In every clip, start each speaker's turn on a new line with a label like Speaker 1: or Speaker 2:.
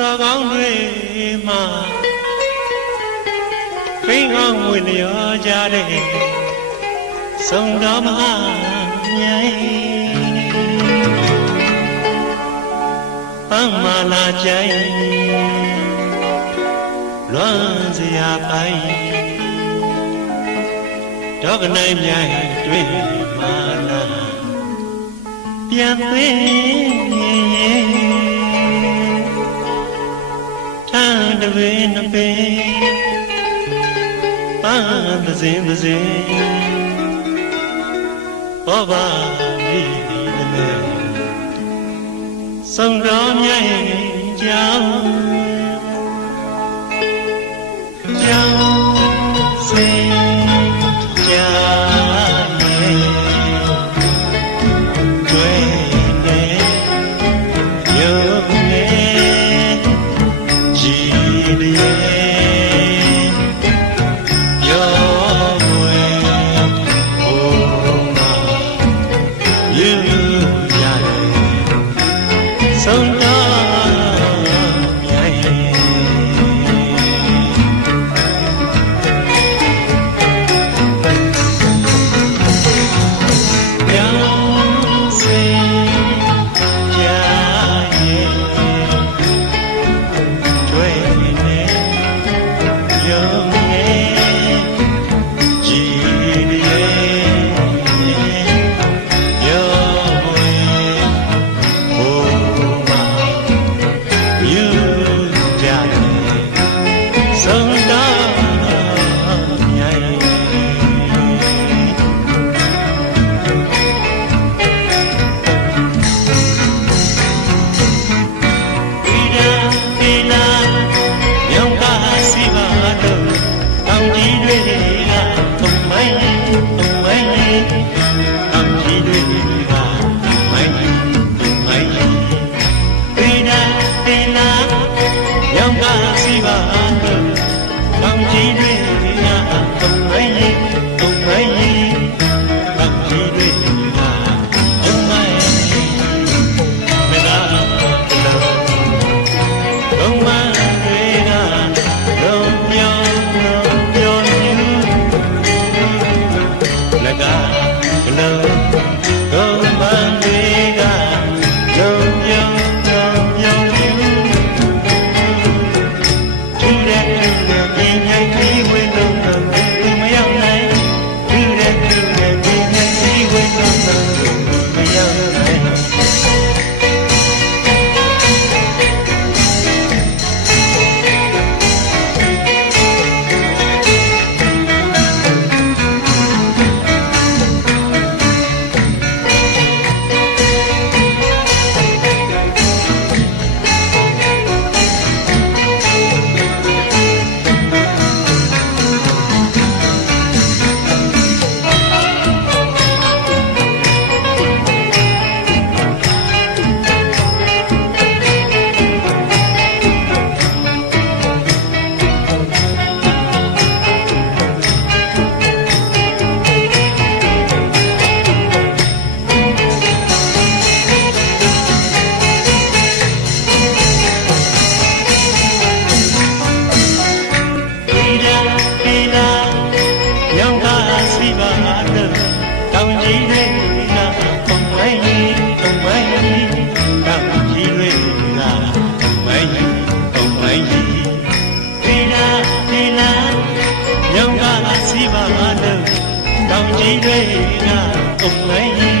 Speaker 1: တော်ကောင်းတွေမှာပိန်ကောင်းဝေလျောကြတဲ့ဆုံးတော်မဟာမြိုင်ပန်းမာလာကြိုင်လွမ်းစရာပိုင်ဒေါကနိုင်မြိုင်တွင်မာလာပြန်သိထ တပင်နပင်ပန်းသစင်သစင်ဘောပါမိဒီလည်းဆုံးတော်မြိုင်ကြောင်းကြောင်း রে lòng chỉ đây là cùng ấy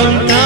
Speaker 1: Pronto